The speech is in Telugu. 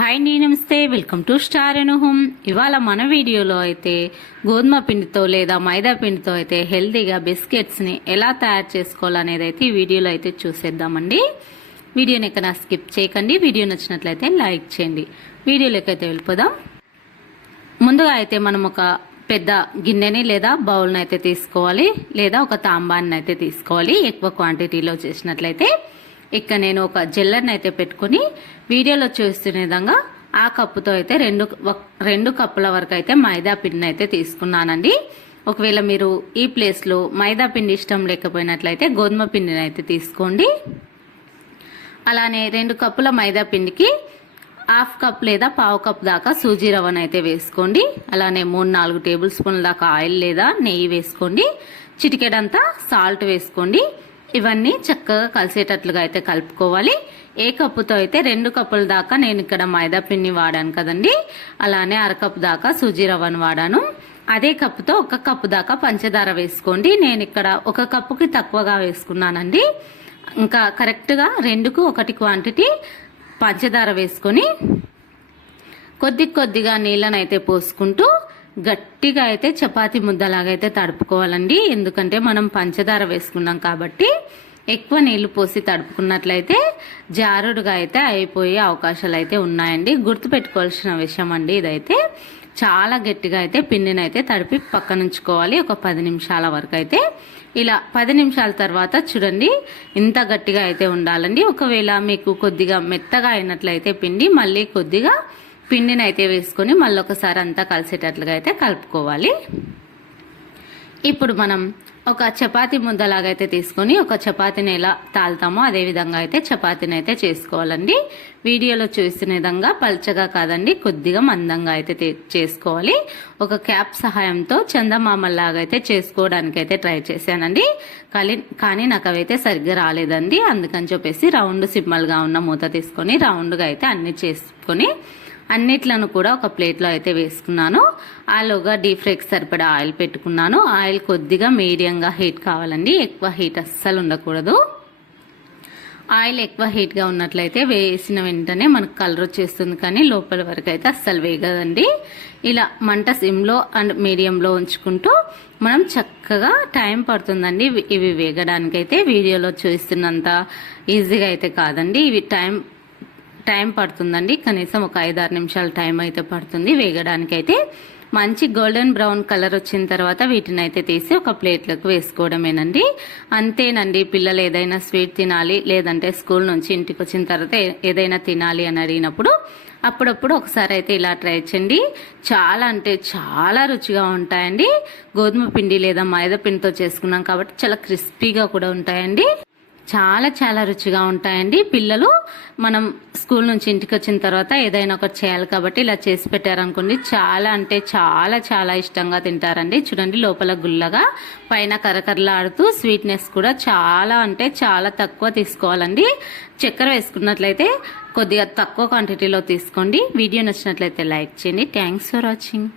హాయ్ నీ నమస్తే. వెల్కమ్ టు స్టార్ అనుహం. హోమ్ ఇవాళ మన వీడియోలో అయితే గోధుమ పిండితో లేదా మైదా పిండితో అయితే హెల్తీగా బిస్కెట్స్ని ఎలా తయారు చేసుకోవాలనేది అయితే ఈ వీడియోలో అయితే చూసేద్దామండి. వీడియోని ఎక్కడ స్కిప్ చేయకండి. వీడియో నచ్చినట్లయితే లైక్ చేయండి. వీడియోలోకి అయితే వెళ్ళిపోదాం. ముందుగా అయితే మనం ఒక పెద్ద గిన్నెని లేదా బౌల్ని అయితే తీసుకోవాలి లేదా ఒక తాంబాన్ని అయితే తీసుకోవాలి. ఎక్కువ క్వాంటిటీలో చేసినట్లయితే ఇక్కడ నేను ఒక జల్లర్ని అయితే పెట్టుకుని వీడియోలో చూస్తున్న విధంగా ఆ కప్పుతో అయితే రెండు ఒక- రెండు కప్పుల వరకు అయితే మైదా పిండిని అయితే తీసుకున్నానండి. ఒకవేళ మీరు ఈ ప్లేస్లో మైదా పిండి ఇష్టం లేకపోయినట్లయితే గోధుమ పిండిని అయితే తీసుకోండి. అలానే రెండు కప్పుల మైదా పిండికి హాఫ్ కప్ లేదా పావు కప్ దాకా సూజీ రవ్వను అయితే వేసుకోండి. అలానే మూడు నాలుగు టేబుల్ స్పూన్ల దాకా ఆయిల్ లేదా నెయ్యి వేసుకోండి. చిటికెడంతా సాల్ట్ వేసుకోండి. ఇవన్నీ చక్కగా కలిసేటట్లుగా అయితే కలుపుకోవాలి. ఏ కప్పుతో అయితే రెండు కప్పుల దాకా నేను ఇక్కడ మైదా పిండి వాడాను కదండి. అలానే అరకప్పు దాకా సూజీ రవ్వను వాడాను. అదే కప్పుతో ఒక కప్పు దాకా పంచదార వేసుకోండి. నేను ఇక్కడ ఒక కప్పుకి తక్కువగా వేసుకున్నానండి. ఇంకా కరెక్ట్గా రెండుకు ఒకటి క్వాంటిటీ పంచదార వేసుకొని కొద్ది కొద్దిగా నీళ్ళనైతే అయితే పోసుకుంటూ గట్టిగా అయితే చపాతి ముద్దలాగైతే తడుపుకోవాలండి. ఎందుకంటే మనం పంచదార వేసుకున్నాం కాబట్టి ఎక్కువ నీళ్ళు పోసి తడుపుకున్నట్లయితే జారుడుగా అయితే అయిపోయే అవకాశాలు అయితే ఉన్నాయండి. గుర్తుపెట్టుకోవాల్సిన విషయం అండి ఇదైతే. చాలా గట్టిగా అయితే పిండిని అయితే తడిపి పక్కనుంచుకోవాలి. ఒక పది నిమిషాల వరకు అయితే. ఇలా పది నిమిషాల తర్వాత చూడండి ఇంత గట్టిగా అయితే ఉండాలండి. ఒకవేళ మీకు కొద్దిగా మెత్తగా అయినట్లయితే పిండి మళ్ళీ కొద్దిగా పిండిని అయితే వేసుకొని మళ్ళీ ఒకసారి అంతా కలిసేటట్లుగా అయితే కలుపుకోవాలి. ఇప్పుడు మనం ఒక చపాతి ముద్దలాగైతే తీసుకొని ఒక చపాతీని ఎలా తాల్తామో అదే విధంగా అయితే చపాతీని అయితే చేసుకోవాలండి. వీడియోలో చూసిన విధంగా పల్చగా కాదండి కొద్దిగా మందంగా అయితే చేసుకోవాలి. ఒక క్యాప్ సహాయంతో చందమామలాగా అయితే చేసుకోవడానికి అయితే ట్రై చేశానండి. కానీ కానీ నాకు అవైతే సరిగ్గా రాలేదండి. అందుకని చెప్పేసి రౌండ్ సిమ్మల్గా ఉన్న మూత తీసుకొని రౌండ్గా అయితే అన్ని చేసుకొని అన్నిట్లను కూడా ఒక ప్లేట్లో అయితే వేసుకున్నాను. ఆలోగా డీప్ ఫ్రైకి సరిపడా ఆయిల్ పెట్టుకున్నాను. ఆయిల్ కొద్దిగా మీడియంగా హీట్ కావాలండి. ఎక్కువ హీట్ అస్సలు ఉండకూడదు. ఆయిల్ ఎక్కువ హీట్గా ఉన్నట్లయితే వేసిన వెంటనే మనకు కలర్ వచ్చేస్తుంది కానీ లోపల వరకు అయితే అస్సలు వేగదండి. ఇలా మంట సిమ్లో అండ్ మీడియంలో ఉంచుకుంటూ మనం చక్కగా టైం పడుతుందండి. ఇవి- ఇవి వేగడానికైతే వీడియోలో చూస్తున్నంత ఈజీగా అయితే కాదండి. ఇవి టైం టైం పడుతుందండి. కనీసం ఒక ఐదారు నిమిషాల టైం అయితే పడుతుంది. వేగడానికి అయితే మంచి గోల్డెన్ బ్రౌన్ కలర్ వచ్చిన తర్వాత వీటిని అయితే తీసి ఒక ప్లేట్లోకి వేసుకోవడమేనండి. అంతేనండి. పిల్లలు ఏదైనా స్వీట్ తినాలి లేదంటే స్కూల్ నుంచి ఇంటికి వచ్చిన తర్వాత ఏదైనా తినాలి అని అడిగినప్పుడు అప్పుడప్పుడు ఒకసారి అయితే ఇలా ట్రై చేయండి. చాలా అంటే చాలా రుచిగా ఉంటాయండి. గోధుమ పిండి లేదా మైదా పిండితో చేసుకున్నాం కాబట్టి చాలా క్రిస్పీగా కూడా ఉంటాయండి. చాలా చాలా రుచిగా ఉంటాయండి. పిల్లలు మనం స్కూల్ నుంచి ఇంటికి వచ్చిన తర్వాత ఏదైనా ఒకటి చేయాలి కాబట్టి ఇలా చేసి పెట్టారనుకోండి చాలా అంటే చాలా చాలా ఇష్టంగా తింటారండి. చూడండి లోపల గుల్లగా పైన కరకరలాడుతూ స్వీట్నెస్ కూడా చాలా అంటే చాలా తక్కువ తీసుకోవాలండి. చక్కెర వేసుకున్నట్లయితే కొద్దిగా తక్కువ క్వాంటిటీలో తీసుకోండి. వీడియో నచ్చినట్లయితే లైక్ చేయండి. Thanks for watching